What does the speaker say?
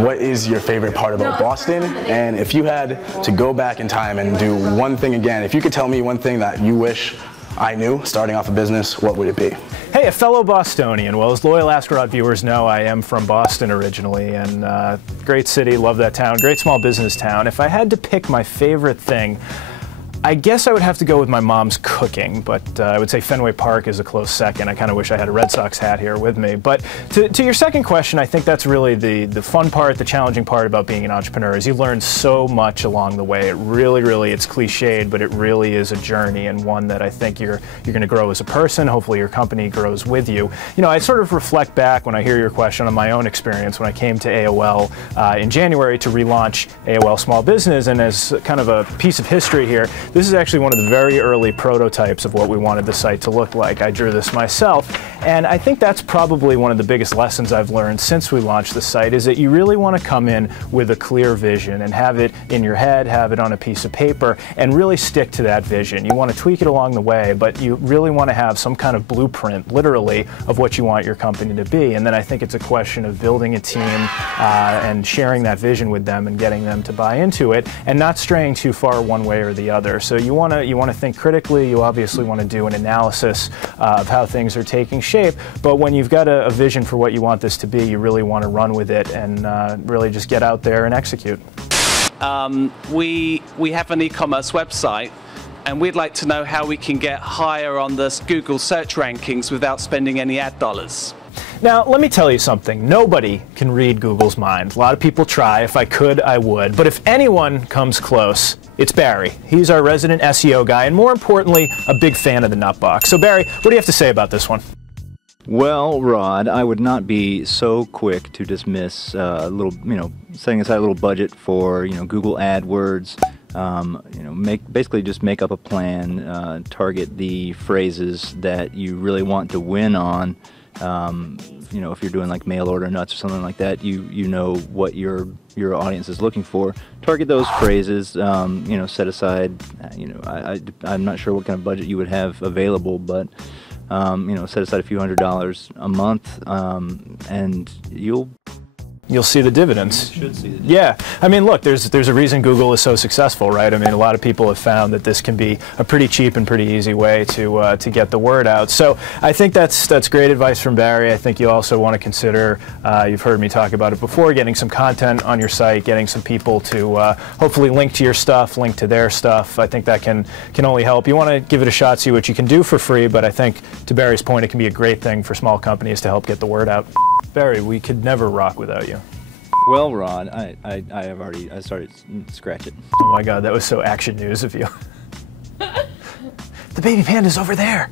what is your favorite part about Boston? And if you had to go back in time and do one thing again, if you could tell me one thing that you wish I knew starting off a business, what would it be? Hey, a fellow Bostonian. Well, as loyal Ask Rod viewers know, I am from Boston originally, and great city, love that town, great small business town. If I had to pick my favorite thing, I guess I would have to go with my mom's cooking, but I would say Fenway Park is a close second. I kind of wish I had a Red Sox hat here with me. But to your second question, I think that's really the fun part, the challenging part about being an entrepreneur is you learn so much along the way. It really, it's cliched, but it really is a journey, and one that I think you're going to grow as a person. Hopefully your company grows with you. You know, I sort of reflect back when I hear your question on my own experience when I came to AOL in January to relaunch AOL Small Business, and as kind of a piece of history here, this is actually one of the very early prototypes of what we wanted the site to look like. I drew this myself, and I think that's probably one of the biggest lessons I've learned since we launched the site, is that you really want to come in with a clear vision and have it in your head, have it on a piece of paper, and really stick to that vision. You want to tweak it along the way, but you really want to have some kind of blueprint, literally, of what you want your company to be. And then I think it's a question of building a team and sharing that vision with them and getting them to buy into it, and not straying too far one way or the other. So you want to think critically. You obviously want to do an analysis of how things are taking shape, but when you've got a vision for what you want this to be, you really want to run with it and really just get out there and execute. We have an e-commerce website, and we'd like to know how we can get higher on the Google search rankings without spending any ad dollars. Now, let me tell you something. Nobody can read Google's mind. A lot of people try. If I could, I would. But if anyone comes close, it's Barry. He's our resident SEO guy, and more importantly, a big fan of the Nutbox. So Barry, what do you have to say about this one? Well, Rod, I would not be so quick to dismiss setting aside a little budget for, Google AdWords. Basically just make up a plan, target the phrases that you really want to win on. If you're doing like mail order nuts or something like that, you know what your audience is looking for. Target those phrases. Set aside. I'm not sure what kind of budget you would have available, but set aside a few $100s a month, and you'll see the dividends. You should see the dividends. Yeah, I mean, look, there's a reason Google is so successful, right? I mean, a lot of people have found that this can be a pretty cheap and pretty easy way to get the word out. So I think that's great advice from Barry. I think you also want to consider, you've heard me talk about it before, getting some content on your site, getting some people to hopefully link to your stuff, link to their stuff. I think that can only help. You want to give it a shot, see what you can do for free, but I think, to Barry's point, it can be a great thing for small companies to help get the word out. Barry, we could never rock without you. Well, Rod, I started to scratch it. Oh my God, that was so Action News of you. The baby panda's over there.